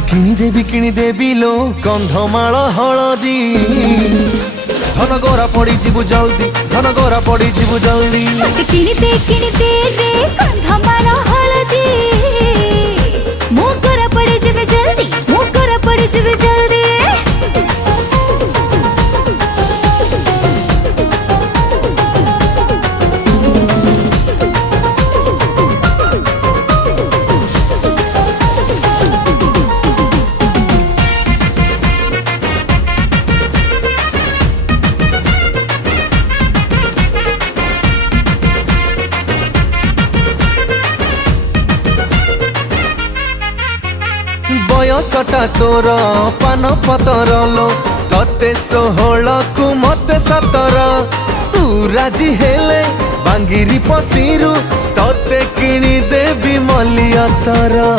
তোতে কিনি দেবি লো কন্ধমাଳ হলদি ধন গোরা পড়ি ଯିବୁ জলদি ধন গোরা পড়ি ଯିବୁ জলদি তোতে কিনি দে রে কন্ধমাଳ হলদি মো গোরা পড়ি যাবে জলদি মো গোরা পড়ি যাবে জলদি बयसटा तोर पान पतर लो तते 16 कु मते 17 तू राजी हेले बांगिरी पसीरु तते किणी देवी मलिया तारा।